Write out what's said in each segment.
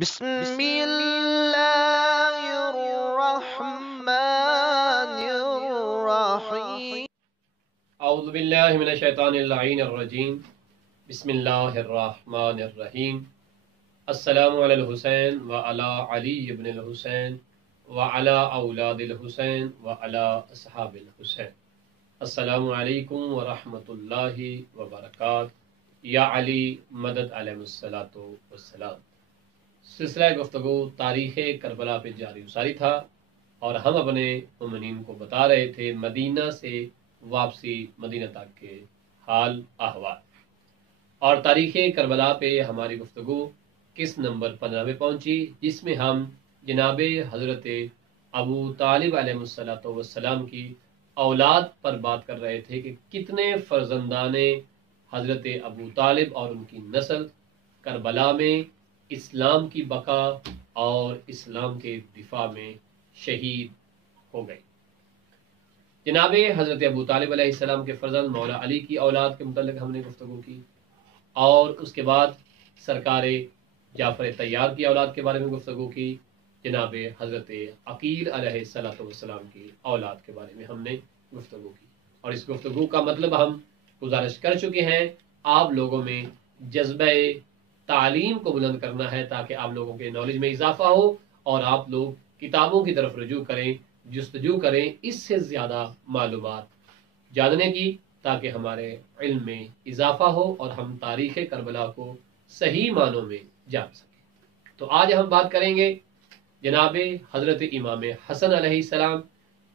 بسم الله الرحمن الرحيم. اعوذ باللہ من الشیطان اللعین الرجیم. بسم اللہ الرحمن الرحیم. السلام علی الحسین وعلی علی ابن الحسین وعلی اولاد الحسین وعلی اصحاب الحسین. السلام علیکم ورحمۃ اللہ وبرکاتہ. یا علی مدد علیہ الصلاۃ والسلام. سلسلہ گفتگو تاریخ کربلا پہ جاری ساری تھا اور ہم اپنے مومنین کو بتا رہے تھے مدینہ سے واپسی مدینہ تک کے حال احوال، اور تاریخ کربلا پہ ہماری گفتگو کس نمبر 15 میں پہنچی، جس میں ہم جناب حضرت ابو طالب علیہ السلام کی اولاد پر بات کر رہے تھے کہ کتنے فرزندان حضرت ابو طالب اور ان کی نسل کربلا میں اسلام کی بقا اور اسلام کے دفاع میں شہید ہو گئے. جناب حضرت ابو طالب علیہ السلام کے فرزند مولا علی کی اولاد کے متعلق ہم نے گفتگو کی، اور اس کے بعد سرکار جعفر طیار کی اولاد کے بارے میں گفتگو کی. جناب حضرت عقیل علیہ السلام کی اولاد کے بارے میں ہم نے گفتگو کی، اور اس گفتگو کا مطلب ہم گزارش کر چکے ہیں. آپ لوگوں میں جذبہ تعلیم کو بلند کرنا ہے تاکہ آپ لوگوں کے نالج میں اضافہ ہو اور آپ لوگ کتابوں کی طرف رجوع کریں، جستجو کریں اس سے زیادہ معلومات جاننے کی، تاکہ ہمارے علم میں اضافہ ہو اور ہم تاریخ کربلا کو صحیح معنوں میں جان سکیں. تو آج ہم بات کریں گے جناب حضرت امام حسن علیہ السلام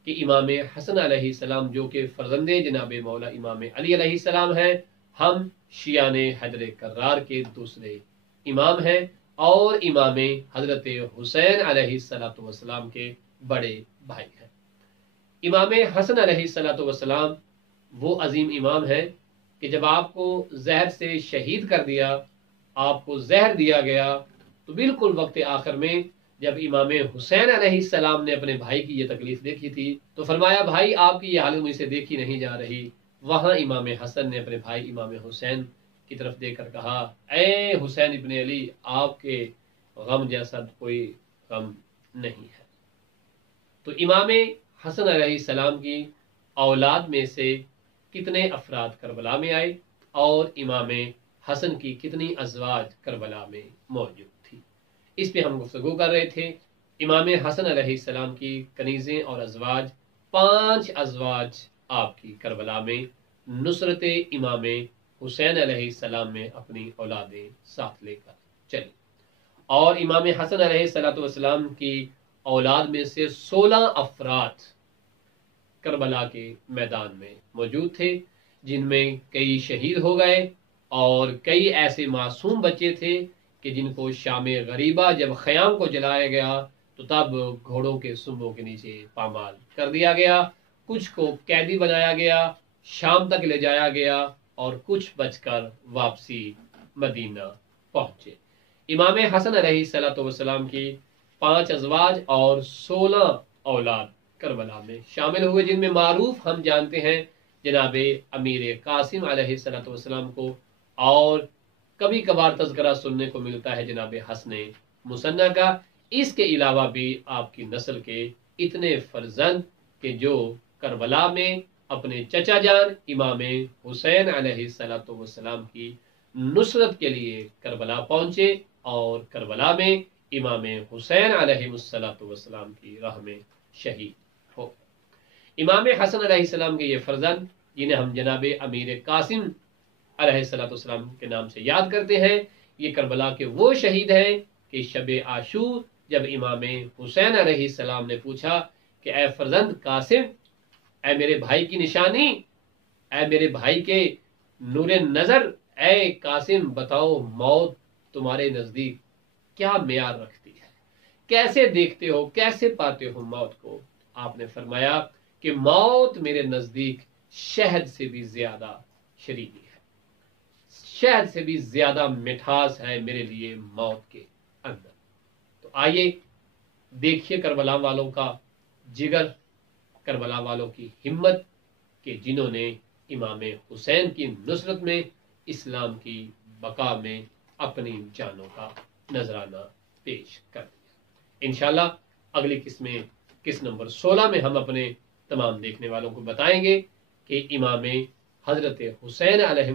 کہ امام حسن علیہ السلام جو کہ فرزند جناب مولا امام علی علیہ السلام ہیں، ہم شیعان حیدر کرار کے دوسرے امام ہیں اور امام حضرت حسین علیہ السلام کے بڑے بھائی ہیں. امام حسن علیہ السلام وہ عظیم امام ہیں کہ جب آپ کو زہر سے شہید کر دیا، آپ کو زہر دیا گیا، تو بالکل وقت آخر میں جب امام حسین علیہ السلام نے اپنے بھائی کی یہ تکلیف دیکھی تھی تو فرمایا بھائی آپ کی یہ حالت مجھ سے دیکھی نہیں جا رہی. وہاں امام حسن نے اپنے بھائی امام حسین کی طرف دیکھ کر کہا اے حسین ابن علی، آپ کے غم جیسا کوئی غم نہیں ہے. تو امام حسن علیہ السلام کی اولاد میں سے کتنے افراد کربلا میں آئے اور امام حسن کی کتنی ازواج کربلا میں موجود تھی، اس پہ ہم گفتگو کر رہے تھے. امام حسن علیہ السلام کی کنیزیں اور ازواج 5 ازواج آپ کی کربلا میں نصرت امام حسین علیہ السلام میں اپنی اولادیں ساتھ لے کر چلی، اور امام حسن علیہ السلام کی اولاد میں سے 16 افراد کربلا کے میدان میں موجود تھے، جن میں کئی شہید ہو گئے اور کئی ایسے معصوم بچے تھے کہ جن کو شام غریبہ جب خیام کو جلایا گیا تو تب گھوڑوں کے سنبوں کے نیچے پامال کر دیا گیا. کچھ کو قیدی بنایا گیا، شام تک لے جایا گیا، اور کچھ بچ کر واپسی مدینہ پہنچے. امام حسن علیہ السلام کی 5 ازواج اور 16 اولاد کربلا میں شامل ہوئے، جن میں معروف ہم جانتے ہیں جناب امیر قاسم علیہ السلام کو، اور کبھی کبھار تذکرہ سننے کو ملتا ہے جناب حسن مسنہ کا. اس کے علاوہ بھی آپ کی نسل کے اتنے فرزند کہ جو کربلا میں اپنے چچا جان امام حسین علیہ السلام کی نصرت کے لیے کربلا پہنچے اور کربلا میں امام حسین علیہ السلام کی راہ میں شہید ہو. امام حسن علیہ السلام کے یہ فرزند جنہیں ہم جناب امیر قاسم علیہ السلام کے نام سے یاد کرتے ہیں، یہ کربلا کے وہ شہید ہیں کہ شب عاشور جب امام حسین علیہ السلام نے پوچھا کہ اے فرزند قاسم، اے میرے بھائی کی نشانی، اے میرے بھائی کے نور نظر، اے قاسم بتاؤ موت تمہارے نزدیک کیا معیار رکھتی ہے، کیسے دیکھتے ہو، کیسے پاتے ہو موت کو؟ آپ نے فرمایا کہ موت میرے نزدیک شہد سے بھی زیادہ شریفی ہے، شہد سے بھی زیادہ مٹھاس ہے میرے لیے موت کے اندر. تو آئیے دیکھیے کربلا والوں کا جگر، کربلا والوں کی ہمت کہ جنہوں نے امام حسین کی نصرت میں، اسلام کی بقا میں اپنی جانوں کا نذرانہ پیش کر دیا۔ انشاءاللہ اگلی قسمیں قسط نمبر 16 میں ہم اپنے تمام دیکھنے والوں کو بتائیں گے کہ امام حضرت حسین علیہ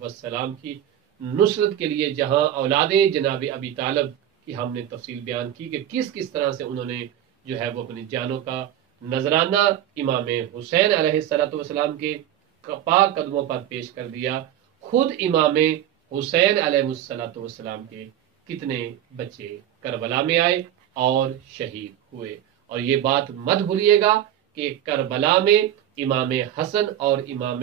السلام کی نصرت کے لیے جہاں اولاد جناب ابی طالب کی ہم نے تفصیل بیان کی کہ کس کس طرح سے انہوں نے جو ہے وہ اپنی جانوں کا نذرانہ امام حسین علیہ السلام کے پاک قدموں پر پیش کر دیا، خود امام حسین علیہ السلام کے کتنے بچے کربلا میں آئے اور شہید ہوئے۔ اور یہ بات مت بھولیے گا کہ کربلا میں امام حسن اور امام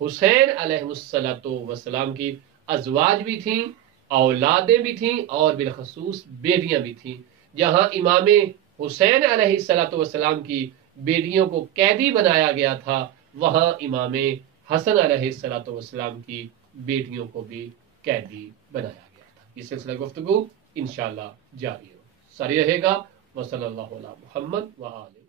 حسین علیہ السلام کی ازواج بھی تھیں، اولادیں بھی تھیں اور بالخصوص بیٹیاں بھی تھیں۔ جہاں امام حسین علیہ السلام کی بیٹیوں کو قیدی بنایا گیا تھا، وہاں امام حسن علیہ السلام کی بیٹیوں کو بھی قیدی بنایا گیا تھا۔ یہ سلسلہ گفتگو انشاءاللہ جاری ہو ساری رہے گا۔ وصلی اللہ علی محمد وآلہ